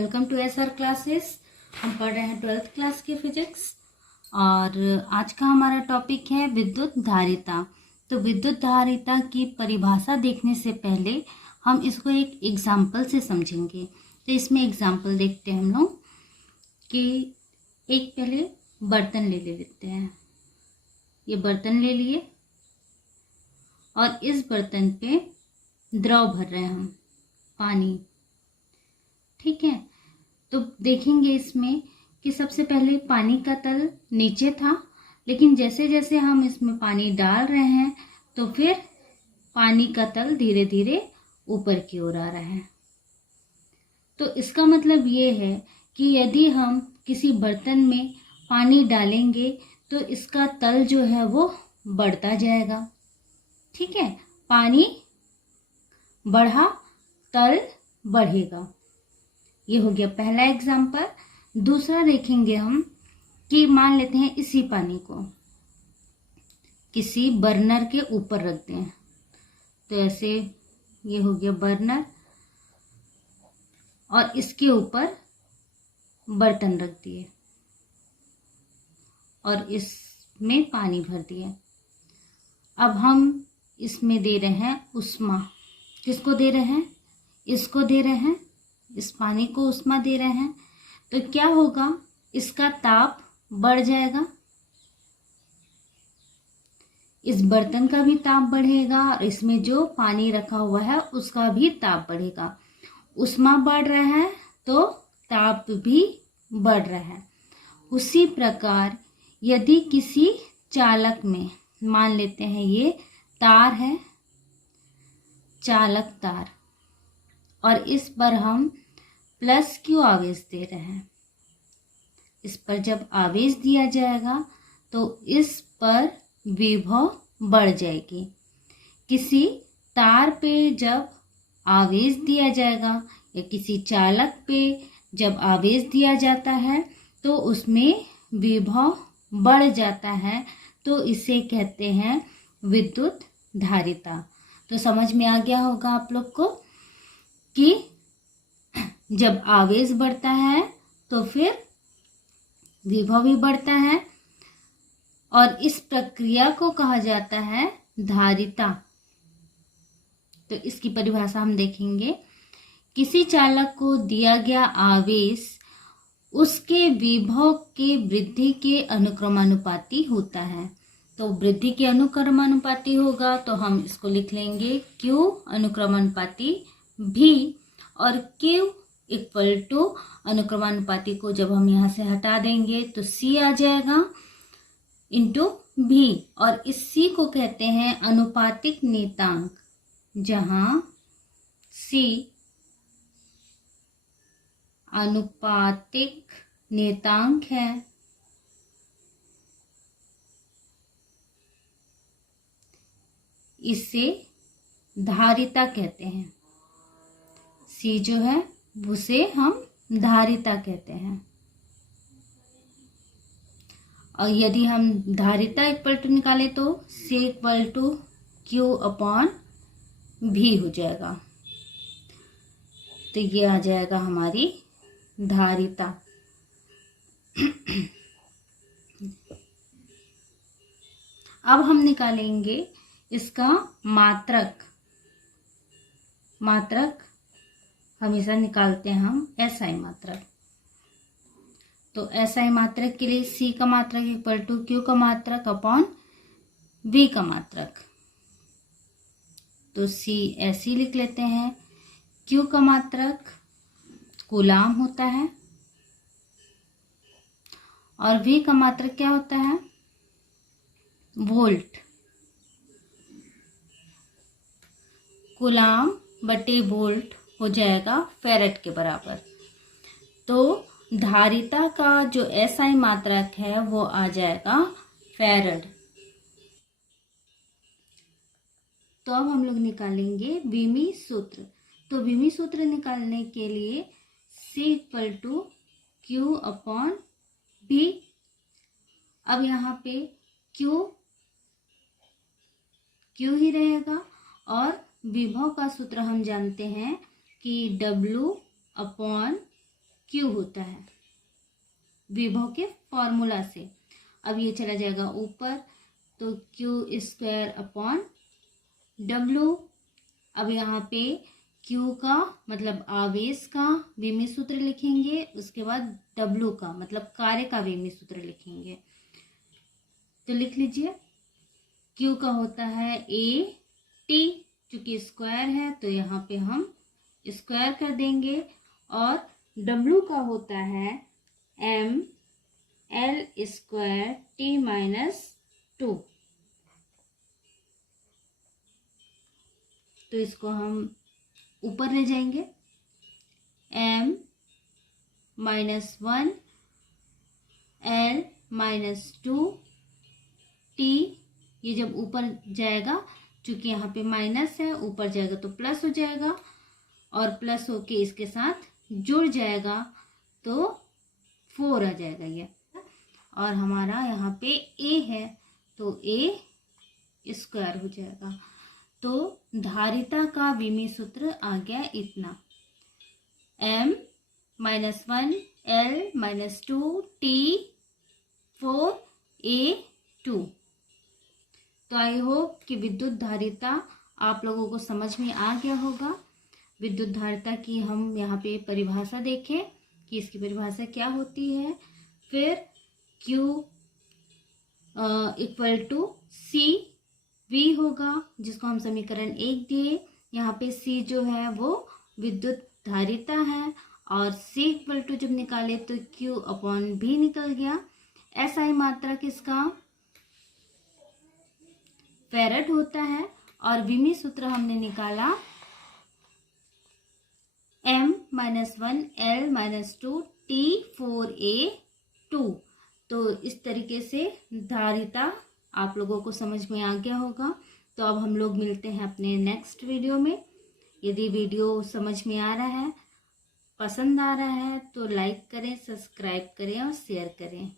Welcome to SR classes. हम पढ़ रहे हैं 12th क्लास की फिजिक्स और आज का हमारा टॉपिक है विद्युत धारिता। तो विद्युत धारिता की परिभाषा देखने से पहले हम इसको एक एग्जाम्पल से समझेंगे। तो इसमें एग्जाम्पल देखते हैं हम लोग कि एक पहले बर्तन ले लेते हैं। ये बर्तन ले लिए और इस बर्तन पे द्रव भर रहे हैं हम, पानी। ठीक है, तो देखेंगे इसमें कि सबसे पहले पानी का तल नीचे था, लेकिन जैसे जैसे हम इसमें पानी डाल रहे हैं तो फिर पानी का तल धीरे धीरे ऊपर की ओर आ रहा है। तो इसका मतलब ये है कि यदि हम किसी बर्तन में पानी डालेंगे तो इसका तल जो है वो बढ़ता जाएगा। ठीक है, पानी बढ़ा, तल बढ़ेगा। ये हो गया पहला एग्जाम्पल। दूसरा देखेंगे हम कि मान लेते हैं इसी पानी को किसी बर्नर के ऊपर रखते हैं। तो ऐसे ये हो गया बर्नर और इसके ऊपर बर्तन रख दिए और इसमें पानी भर दिए। अब हम इसमें दे रहे हैं उष्मा। किसको दे रहे हैं? इसको दे रहे हैं, इस पानी को उष्मा दे रहे हैं। तो क्या होगा? इसका ताप बढ़ जाएगा, इस बर्तन का भी ताप बढ़ेगा और इसमें जो पानी रखा हुआ है उसका भी ताप बढ़ेगा। उष्मा बढ़ रहा है तो ताप भी बढ़ रहा है। उसी प्रकार यदि किसी चालक में, मान लेते हैं ये तार है, चालक तार, और इस पर हम प्लस क्यू आवेश दे रहे हैं। इस पर जब आवेश दिया जाएगा तो इस पर विभव बढ़ जाएगी। किसी तार पे जब आवेश दिया जाएगा या किसी चालक पे जब आवेश दिया जाता है तो उसमें विभव बढ़ जाता है, तो इसे कहते हैं विद्युत धारिता। तो समझ में आ गया होगा आप लोग को कि जब आवेश बढ़ता है तो फिर विभव भी बढ़ता है और इस प्रक्रिया को कहा जाता है धारिता। तो इसकी परिभाषा हम देखेंगे। किसी चालक को दिया गया आवेश उसके विभव के वृद्धि के अनुक्रमानुपाती होता है। तो वृद्धि के अनुक्रमानुपाती होगा तो हम इसको लिख लेंगे Q अनुक्रमानुपाती V, और Q इक्वल टू अनुक्रमानुपाती को जब हम यहाँ से हटा देंगे तो C आ जाएगा इंटू V, और इस C को कहते हैं अनुपातिक नियतांक, जहाँ C अनुपातिक नियतांक है। इसे धारिता कहते हैं। C जो है उसे हम धारिता कहते हैं। और यदि हम धारिता इक्वल टू निकाले तो C equal to Q upon V हो जाएगा। तो ये आ जाएगा हमारी धारिता। अब हम निकालेंगे इसका मात्रक। मात्रक हमेशा निकालते हैं हम SI मात्रक। तो SI मात्रक के लिए C का मात्रक इक्वल टू Q का मात्रक अपॉन V का मात्रक। तो C ऐसे लिख लेते हैं। Q का मात्रक कूलाम होता है और V का मात्रक क्या होता है? वोल्ट। कूलाम बटे वोल्ट हो जाएगा फैरेड के बराबर। तो धारिता का जो SI मात्रक है वो आ जाएगा फैरेड। तो अब हम लोग निकालेंगे बीमी सूत्र। तो बीमी सूत्र निकालने के लिए C equal to Q upon V। अब यहाँ पे Q ही रहेगा और विभव का सूत्र हम जानते हैं कि W अपॉन Q होता है विभव के फॉर्मूला से। अब ये चला जाएगा ऊपर, तो Q² अपॉन W। अब यहाँ पे Q का मतलब आवेश का विमीय सूत्र लिखेंगे, उसके बाद W का मतलब कार्य का विमीय सूत्र लिखेंगे। तो लिख लीजिए, Q का होता है AT, चूंकि स्क्वायर है तो यहाँ पे हम स्क्वायर कर देंगे, और W का होता है ML² T-2। तो इसको हम ऊपर ले जाएंगे, M-1 L-2 T। ये जब ऊपर जाएगा, चूंकि यहाँ पे माइनस है, ऊपर जाएगा तो प्लस हो जाएगा, और प्लस होके इसके साथ जुड़ जाएगा तो 4 आ जाएगा ये। और हमारा यहाँ पे A है तो A² हो जाएगा। तो धारिता का विमीय सूत्र आ गया इतना, M-1 L-2 T4A2। तो आई होप कि विद्युत धारिता आप लोगों को समझ में आ गया होगा। विद्युत धारिता की हम यहाँ पे परिभाषा देखें कि इसकी परिभाषा क्या होती है। फिर Q = CV होगा, जिसको हम समीकरण 1 दिए। यहाँ पे C जो है वो विद्युत धारिता है, और C = जब निकाले तो Q/V निकल गया। SI मात्रा किसका? फैराड होता है। और विमीय सूत्र हमने निकाला M-1 L-2 T4A2। तो इस तरीके से धारिता आप लोगों को समझ में आ गया होगा। तो अब हम लोग मिलते हैं अपने नेक्स्ट वीडियो में। यदि वीडियो समझ में आ रहा है, पसंद आ रहा है, तो लाइक करें, सब्सक्राइब करें और शेयर करें।